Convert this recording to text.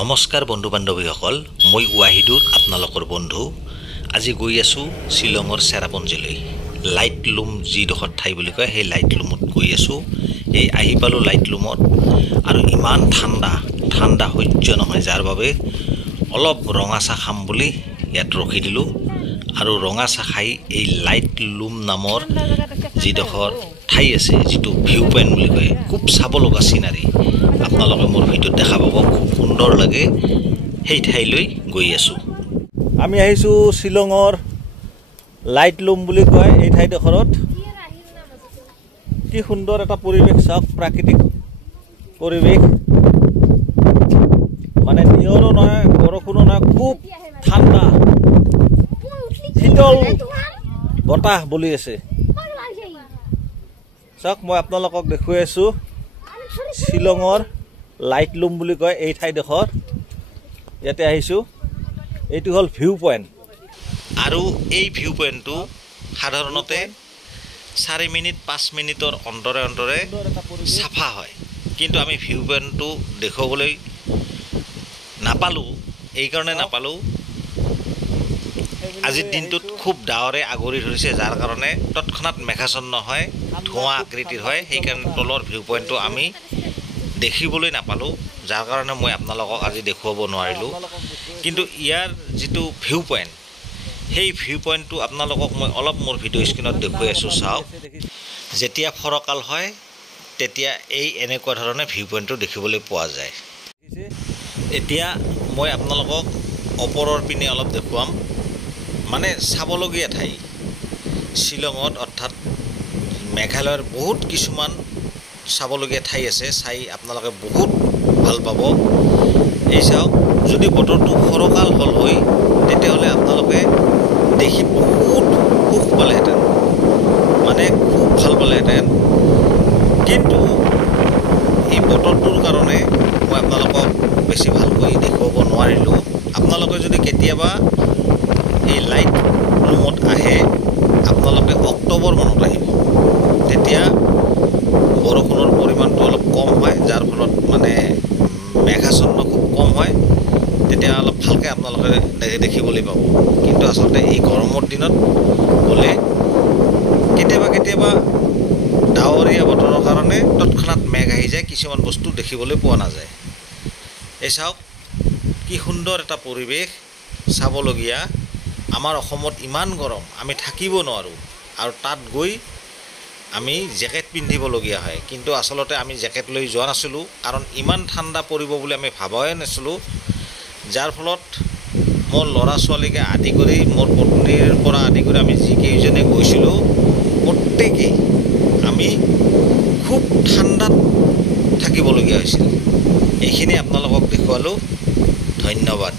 নমস্কাৰ বন্ধু বান্ধৱীসকল, মই ৱাহিদুৰ আপোনালোকৰ বন্ধু। আজি গৈ আছোঁ শ্বিলঙৰ চেৰাপুঞ্জীলৈ। লাইট লুম যিডোখৰ ঠাই বুলি কয় সেই লাইট লুমত গৈ আছোঁ। এই আহি পালোঁ লাইট লুমত আৰু ইমান ঠাণ্ডা সহ্য নহয়, যাৰ বাবে অলপ ৰঙা চাহ খাম বুলি ইয়াত ৰখি দিলোঁ। আৰু ৰঙা চাহ খাই এই লাইট লুম নামৰ যিডোখৰ ঠাই আছে, যিটো ভিউ পইণ্ট বুলি কয়, খুব চাব লগা চিনাৰী, আপোনালোকে মোৰ ভিডিঅ'ত দেখা পাব, খুব সুন্দৰ লাগে। সেই ঠাইলৈ গৈ আছোঁ। আমি আহিছোঁ শ্বিলঙৰ লাইট লুম বুলি কয় এই ঠাইডোখৰত। কি সুন্দৰ এটা পৰিৱেশ চাওক, প্ৰাকৃতিক পৰিৱেশ, মানে নিয়ৰো নহয়, বৰষুণো নহয়, খুব ঠাণ্ডা শীতল বতাহ বলি আছে। চাওক, মই আপোনালোকক দেখুৱাই আছোঁ শ্বিলঙৰ লাইট লুম বুলি কয় এই ঠাইডোখৰ। ইয়াতে আহিছোঁ, এইটো হ'ল ভিউ পইণ্ট। আৰু এই ভিউ পইণ্টটো সাধাৰণতে 4 মিনিট 5 মিনিটৰ অন্তৰে চাফা হয়, কিন্তু আমি ভিউ পইণ্টটো দেখুৱাবলৈ নাপালোঁ। এইকাৰণে নাপালোঁ, আজিৰ দিনটোত খুব ডাৱৰে আগুৰি ধৰিছে, যাৰ কাৰণে তৎক্ষণাত মেঘাচ্ছন্ন হয়, ধোঁৱা আকৃতিৰ হয়। সেইকাৰণে তলৰ ভিউ পইণ্টটো আমি দেখিবলৈ নাপালোঁ, যাৰ কাৰণে মই আপোনালোকক আজি দেখুৱাব নোৱাৰিলোঁ। কিন্তু ইয়াৰ যিটো ভিউ পইণ্ট, সেই ভিউ পইণ্টটো আপোনালোকক মই অলপ মোৰ ভিডিঅ' স্ক্ৰীণত দেখুৱাই আছোঁ। চাওক, যেতিয়া ফৰকাল হয় তেতিয়া এনেকুৱা ধৰণে ভিউ পইণ্টটো দেখিবলৈ পোৱা যায়। এতিয়া মই আপোনালোকক ওপৰৰ পিনে অলপ দেখুৱাম, মানে চাবলগীয়া ঠাই শ্বিলঙত, অৰ্থাৎ মেঘালয়ৰ বহুত কিছুমান চাবলগীয়া ঠাই আছে, চাই আপোনালোকে বহুত ভাল পাব। এই চাওক, যদি বতৰটো ফৰকাল হ'ল হয় তেতিয়াহ'লে আপোনালোকে দেখি বহুত সুখ পালেহেঁতেন, মানে খুব ভাল পালেহেঁতেন। কিন্তু এই বতৰটোৰ কাৰণে মই আপোনালোকক বেছি ভালকৈ দেখুৱাব নোৱাৰিলোঁ। আপোনালোকে যদি কেতিয়াবা এই লাইট লুমত আহে, আপোনালোকে অক্টোবৰ মানত আহিব, তেতিয়া বৰষুণৰ পৰিমাণটো অলপ কম হয়, যাৰ ফলত মানে মেঘাচ্ছন্ন খুব কম হয়, তেতিয়া অলপ ভালকৈ আপোনালোকে দেখিবলৈ পাব। কিন্তু আচলতে এই গৰমৰ দিনত গ'লে কেতিয়াবা ডাৱৰীয়া বতৰৰ কাৰণে তৎক্ষণাত মেঘ আহি যায়, কিছুমান বস্তু দেখিবলৈ পোৱা নাযায়। এই চাওক, কি সুন্দৰ এটা পৰিৱেশ চাবলগীয়া। আমাৰ অসমত ইমান গৰম, আমি থাকিব নোৱাৰোঁ, আৰু তাত গৈ আমি জেকেট পিন্ধিবলগীয়া হয়। কিন্তু আচলতে আমি জেকেট লৈ যোৱা নাছিলোঁ, কাৰণ ইমান ঠাণ্ডা পৰিব বুলি আমি ভাবাই নাছিলোঁ। যাৰ ফলত মোৰ ল'ৰা ছোৱালীকে আদি কৰি, মোৰ পত্নীৰ পৰা আদি কৰি আমি যিকেইজনে গৈছিলোঁ, প্ৰত্যেকেই আমি খুব ঠাণ্ডাত থাকিবলগীয়া হৈছিল। এইখিনি আপোনালোকক দেখুৱালোঁ। ধন্যবাদ।